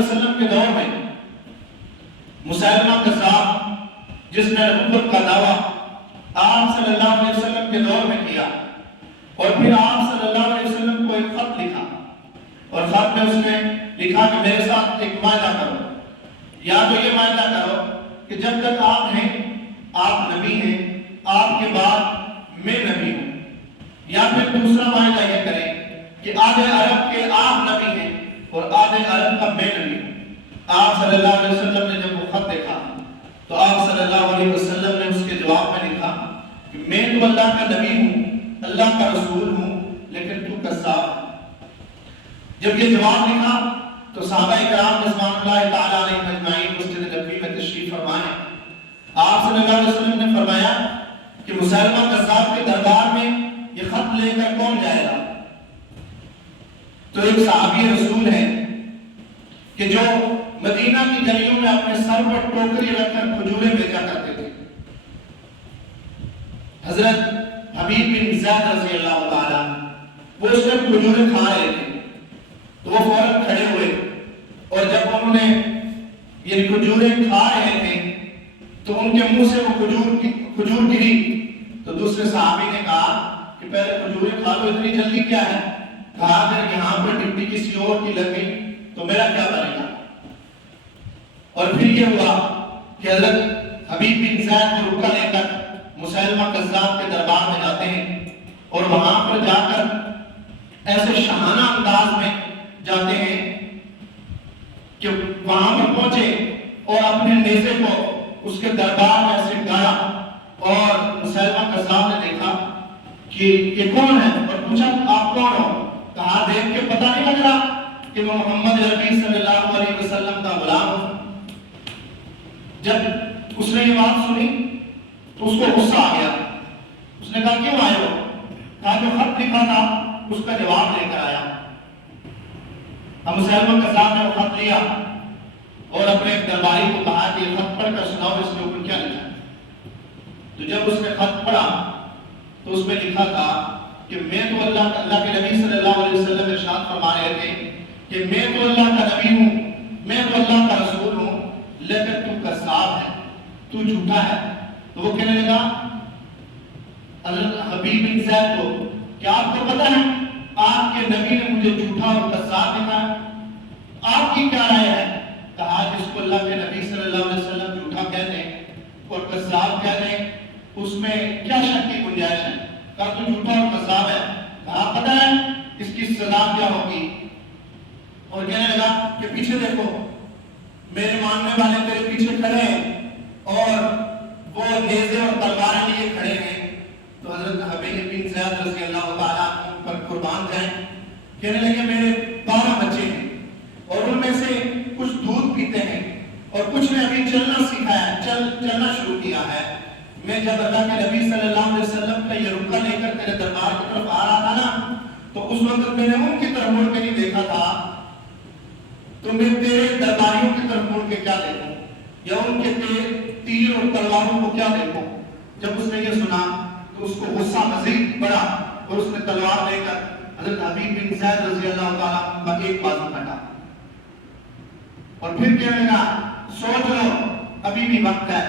وسلم کے دور میں مسیلمہ کذاب جس نے نبوت کا دعویٰ آپ صلی اللہ علیہ وسلم کے دور میں کیا، اور پھر آپ صلی اللہ علیہ وسلم کو ایک خط لکھا، اور خط میں اس نے لکھا کہ میرے ساتھ ایک معاہدہ کرو، یا تو یہ معاہدہ کرو کہ جب تک آپ ہیں آپ نبی ہیں، آپ کے بعد میں نبی ہوں، یا پھر دوسرا معاہدہ یہ کریں کہ آدھے عرب کے آپ نبی ہیں اور آدھے عرب کا میں نبی ہوں۔ آپ صلی اللہ علیہ وسلم نے جب وہ خط دیکھا تو آپ صلی اللہ علیہ وسلم نے اس کے جواب میں لکھا کہ میں تو اللہ کا نبی ہوں، اللہ کا رسول ہوں، لیکن تو کذاب ہے۔ جب یہ جواب لکھا تو صحابہ کرام رضوان اللہ تعالیٰ علیہ اجمعین مسجد نبوی میں تشریف فرمائے۔ آپ صلی اللہ علیہ وسلم نے فرمایا کہ مسیلمہ کذاب کے دربار میں یہ خط لے کر کون جائے گا؟ تو ایک صحابی رسول ہے کہ جو مدینہ کی گلیوں میں اپنے سر پر ٹوکری رکھ کر کھجوریں بیچا کرتے تھے، حضرت حبیب بن زید رضی اللہ تعالیٰ، وہ اس میں کھجوریں کھا رہے تھے، تو وہ فوراً کھڑے ہوئے، اور جب انہوں نے یہ کھجوریں کھا رہے تھے تو ان کے منہ سے وہ کھجور گری، تو دوسرے صحابی نے کہا کہ پہلے کھجوریں کھا لو، اتنی جلدی کیا ہے؟ کہا اگر یہاں پر ڈیوٹی کسی اور کی لگ گئی تو میرا کیا بنے گا؟ اور پھر یہ ہوا کہ حضرت حبیب بن زید کو رکا لے کر مسیلمہ کذاب کے دربار میں جاتے ہیں، اور وہاں پر جا کر ایسے شاہانہ انداز میں جاتے ہیں کہ وہاں پر پہنچے اور اپنے نیزے کو اس کے دربار میں ایسے گاڑا، اور مسیلمہ کذاب نے دیکھا کہ یہ کون ہے، اور پوچھا آپ کون ہو؟ کہا دیکھ کے پتہ نہیں لگ رہا کہ وہ محمد عربی صلی اللہ علیہ وسلم کا غلام ہو۔ جب اس نے یہ بات سنی تو اس کو غصہ آ گیا، اس نے کہا کیوں آئے ہو؟ کہا جو خط لکھا تھا اس کا جواب لے کر آیا۔ اب مسیلمہ کذاب نے وہ خط لیا اور اپنے درباری کو کہا کہ یہ خط پڑھ کر سناؤ، اس کے اوپر کیا لکھا ہے؟ تو جب اس نے خط پڑھا تو اس میں لکھا تھا کہ میں تو اللہ کے نبی صلی اللہ علیہ وسلم ارشاد فرما رہے تھے کہ میں تو اللہ کا نبی ہوں، میں تو اللہ کا رسول ہوں، لیکن تو کذاب ہے، تو جھوٹا ہے۔ تو وہ کہنے لگا حضرت حبیب بن زید کو کہ آپ کو پتہ ہے آپ کے نبی نے مجھے جھوٹا اور کذاب لکھا ہے، آپ کی کیا رائے ہے؟ کہا جس کو اللہ کے نبی صلی اللہ علیہ وسلم جھوٹا کہہ دیں اور کذاب کہہ دیں اس میں کیا شک کی گنجائش ہے؟ کہا تو جھوٹا اور کذاب ہے۔ کہا پتہ ہے اس کی سزا کیا ہوگی؟ اور کہنے لگا کہ پیچھے دیکھو میرے ماننے والے تیرے پیچھے کھڑے ہیں اور وہ نیزے اور تلواریں لیے کھڑے ہیں۔ تو حضرت حبیب بن زید رضی اللہ تعالیٰ پر قربان جائیں، کہنے لگے میرے 12 بچے ہیں اور ان میں سے کچھ دودھ پیتے ہیں اور کچھ نے ابھی چلنا سیکھا ہے، چلنا شروع کیا ہے۔ میں جب اللہ کے نبی صلی اللہ علیہ وسلم کا یہ رکا لے کر تیرے دربار کی طرف آ رہا تھا نا، تو اس وقت میں نے ان کی طرف مڑ کے نہیں دیکھا تھا، تو میں تیرے درباریوں کی طرف مڑ کے کیا دیکھوں، یا ان کے تیر اور تلواروں کو کیا دیکھوں۔ جب اس نے یہ سنا تو اس کو غصہ مزید بڑھا اور اس نے تلوار لے کر حضرت حبیب بن زید رضی اللہ تعالیٰ کا ایک بازو کاٹا، اور پھر کہنے لگا سوچ لو ابھی بھی وقت ہے۔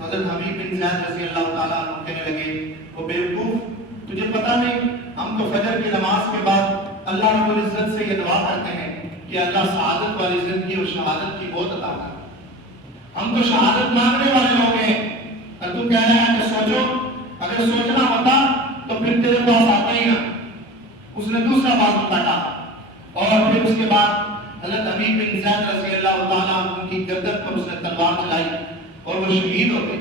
حضرت حبیب بن زید رضی اللہ تعالیٰ عنہ کہنے لگے وہ بیوقوف، تجھے پتہ نہیں ہم تو فجر کی نماز کے بعد اللہ رب العزت سے یہ دعا کرتے ہیں کہ اللہ سعادت والی زندگی اور شہادت کی موت عطا کر۔ ہم تو شہادت مانگنے والے لوگ ہیں، اور تو کہہ رہا ہے کہ سوچو، اگر سوچنا ہوتا تو پھر تیرے پاس آتا ہی نہ۔ اس نے دوسرا بازو کاٹا، اور پھر اس کے بعد حضرت حبیب بن زید رضی اللہ تعالیٰ عنہ کی گردن پر اس نے تلوار چلائی اور وہ شہید ہو گئے۔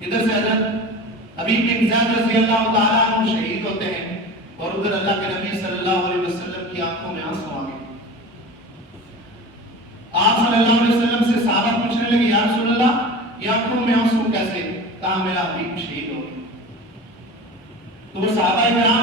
ادھر سے حضرت حبیب بن زید رضی اللہ تعالیٰ عنہ شہید ہوتے ہیں، اور ادھر اللہ کے نبی صلی اللہ علیہ وسلم کی آنکھوں میں آنسو آ گئے۔ آپ صلی اللہ علیہ وسلم سے صحابہ پوچھنے لگے یا رسول اللہ یہ آنکھوں میں آنسو کیسے؟ کہا میرا حبیب شہید ہو گیا۔ تو وہ صحابہ کرام